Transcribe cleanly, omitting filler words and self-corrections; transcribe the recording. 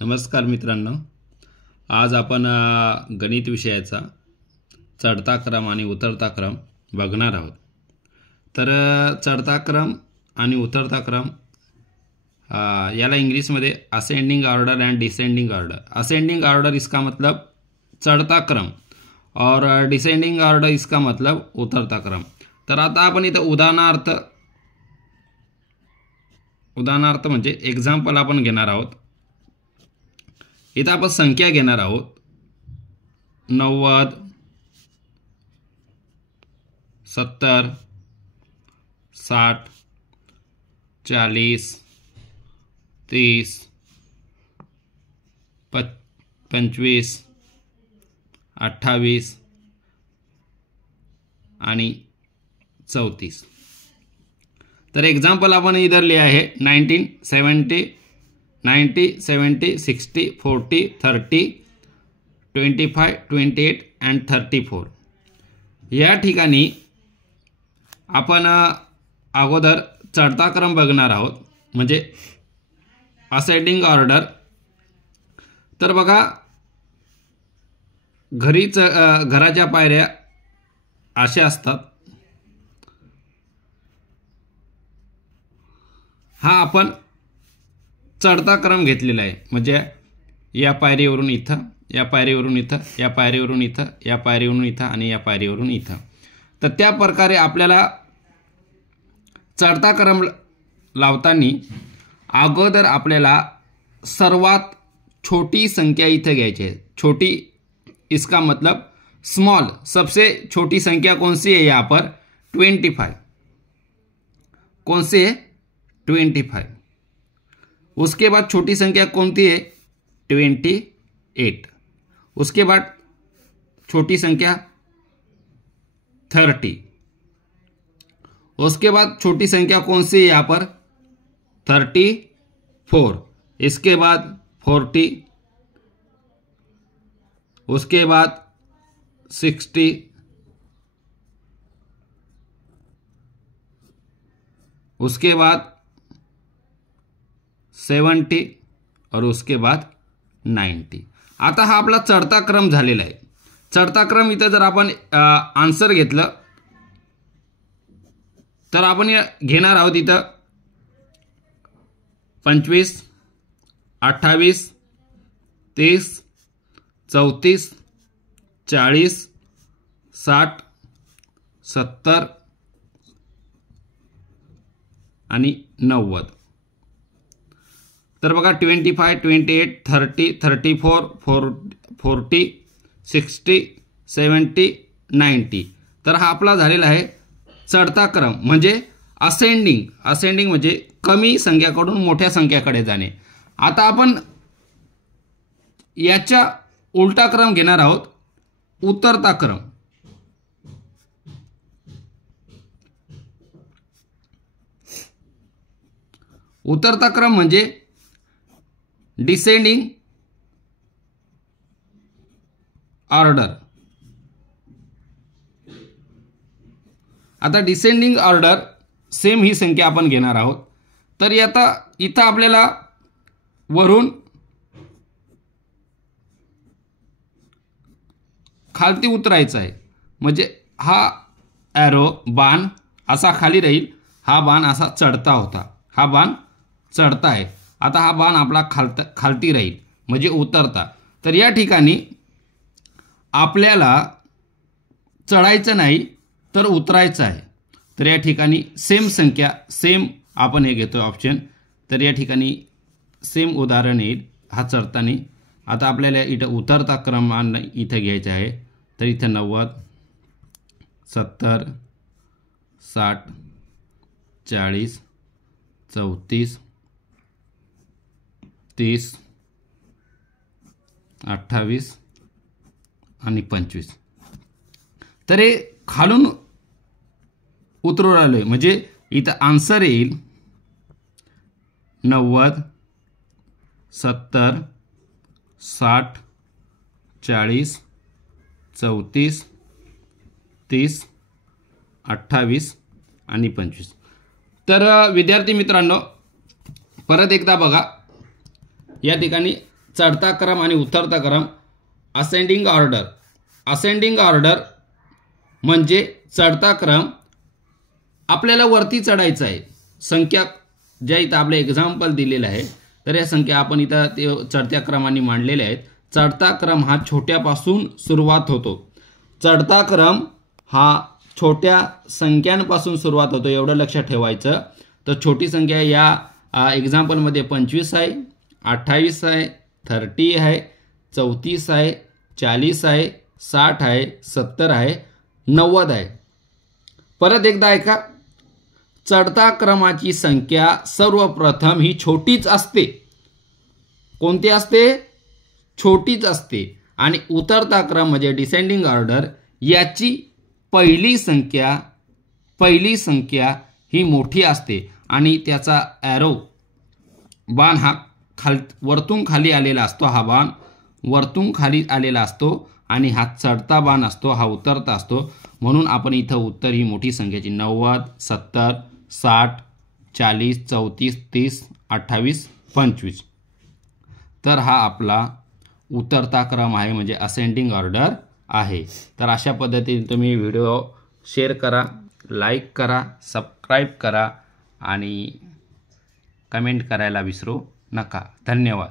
नमस्कार मित्रांनो, आज आपण गणित विषयाचा चढता क्रम आणि उतरता क्रम बघणार आहोत। तर चढता क्रम आणि उतरता क्रम याला इंग्लिशमध्ये ascending order end descending order. Ascending order इसका मतलब चढ़ता क्रम और डिसेंडिंग ऑर्डर इसका मतलब उतरता क्रम। तर आता आपण इथं उदाहरणार्थ म्हणजे एक्झाम्पल आपण घेणार आहोत। इथं आपण संख्या घेणार आहोत 90, 70, 60, 40, 30, 25, 28 आणि 34। तर एग्जाम्पल आपण इधर लिया है 19, 70, 90, 70, 60, 40, 30, 25, 28 and 34। या ठिकाणी आपण अगोदर चढता क्रम बघणार आहोत, म्हणजे असेंडिंग ऑर्डर। तर बघा, घराच्या पायऱ्या अशा असतात। हा आपण चढता क्रम घेतलेला आहे, म्हणजे या पायरीवरून इथं, या पायरीवरून इथं, या पायरीवरून इथं, या पायरीवरून इथं आणि या पायरीवरून इथं। तर त्या प्रकारे आपल्याला चढता क्रम लावताना अगोदर आपल्याला सर्वात छोटी संख्या इथं घ्यायची आहे। छोटी इसका मतलब स्मॉल, सबसे छोटी संख्या कौन सी है यहाँ पर 25। कौन सी है 25। उसके बाद छोटी संख्या कौन सी है 28। उसके बाद छोटी संख्या 30। उसके बाद छोटी संख्या कौन सी है यहाँ पर 34। इसके बाद 40, उसके बाद 60, उसके बाद 70 और उसके बाद 90। आता हा आपला चढता क्रम झालेला आहे। चढता क्रम इथं जर आपण आन्सर घेतलं तर आपण घेणार आहोत इथं 25, 28, 30, 34, 40, 60, 70 आणि 90। तर बघा 25, 28, 30, 34, 40, 60, 70, 90। तर हा आपला झालेला आहे चढता क्रम, म्हणजे असेंडिंग म्हणजे कमी संख्याकडून मोठ्या संख्याकडे जाणे। आता आपण याचा उलटा क्रम घेणार आहोत, उतरता क्रम। उतरता क्रम म्हणजे डिसेंडिंग ऑर्डर। आता डिसेंडिंग ऑर्डर सेम ही संख्या आपण घेणार आहोत। तर आता इथं आपल्याला वरून खालती उतरायचं आहे, म्हणजे हा ॲरो बाण असा खाली राहील, हा बाण असा चढता होता, हा बाण चढता आहे। आता हा बाण आपला खालती राहील, म्हणजे उतरता। तर या ठिकाणी आपल्याला चढायचं नाही तर उतरायचं आहे। तर या ठिकाणी सेम संख्या, सेम आपण हे घेतो ऑप्शन। तर या ठिकाणी सेम उदाहरण येईल, हा चढताना। आता आपल्याला इथं उतरता क्रम इथं घ्यायचा आहे। तर इथं 90, 70, 60, 40, 34, 30, 28 आणि 25। तर हे खालून उतरू राहिलोय, म्हणजे इथं आन्सर येईल 90, 70, 60, 40, 34, 30, 28 आणि 25। तर विद्यार्थी मित्रांनो, परत एकदा बघा, या ठिकाणी चढता क्रम आणि उतरता क्रम असेंडिंग ऑर्डर. असेंडिंग ऑर्डर म्हणजे चढता क्रम आपल्याला वरती चढायचं आहे. संख्या ज्या इथं आपले एक्झाम्पल दिलेलं आहे तर या संख्या आपण इथं ते चढत्या क्रमाने मांडलेल्या आहेत. चढता क्रम हा छोट्यापासून सुरुवात होतो. चढता क्रम हा छोट्या संख्यांपासून सुरुवात होतो एवढं लक्षात ठेवायचं. तर छोटी संख्या या एक्झाम्पलमध्ये 25 आहे, 28 आहे, 30 आहे, 34 आहे, 40 आहे, 60 आहे, 70 आहे, 90 आहे. परत एकदा ऐका. चढता क्रमाची संख्या सर्वप्रथम ही छोटीच असते. कोणती असते? छोटीच असते. आणि उतरता क्रम म्हणजे डिसेंडिंग ऑर्डर याची पहिली संख्या ही मोठी असते आणि त्याचा ॲरो बाण हा वरतून खाली आलेला असतो. हा बाण वरतून खाली आलेला असतो आणि हा चढता बाण असतो, हा उतरता असतो. म्हणून आपण इथं उत्तर ही मोठी संख्याची 90, 70, 60, 40, 34, 30, 28, 25. तर हा आपला उतरता क्रम आहे म्हणजे असेंडिंग ऑर्डर आहे. तर अशा पद्धतीने तुम्ही व्हिडिओ शेअर करा, लाईक करा, सबस्क्राईब करा आणि कमेंट करायला विसरू नका. धन्यवाद.